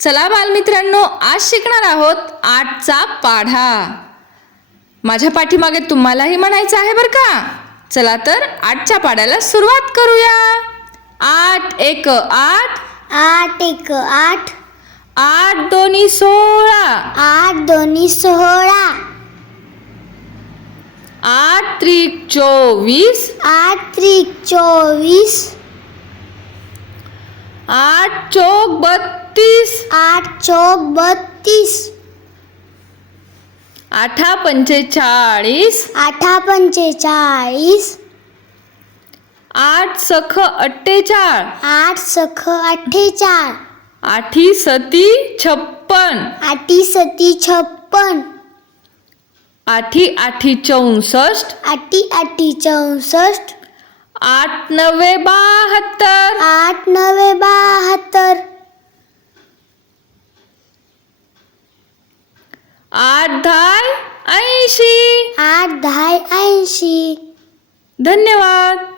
चला बालमित्रांनो, आज शिकणार आहोत आठचा पाढा। माझ्या पाठीमागे तुम्हालाही म्हणायचं आहे बरं का। चला तर आठच्या पाढ्याला सुरुवात करूया। 8 1 8 8 1 8 8 2 16 8 2 16 8 3 24 8 3 24 8 चौक 32 8 चौक 32 8 45 8 45 8 सख 48 8 सख 48 8 सती 56 8 सती 56 8 8 64 8 8 64 8 9 72 8 9 72 8 10 80। 8 10 80 धन्यवाद।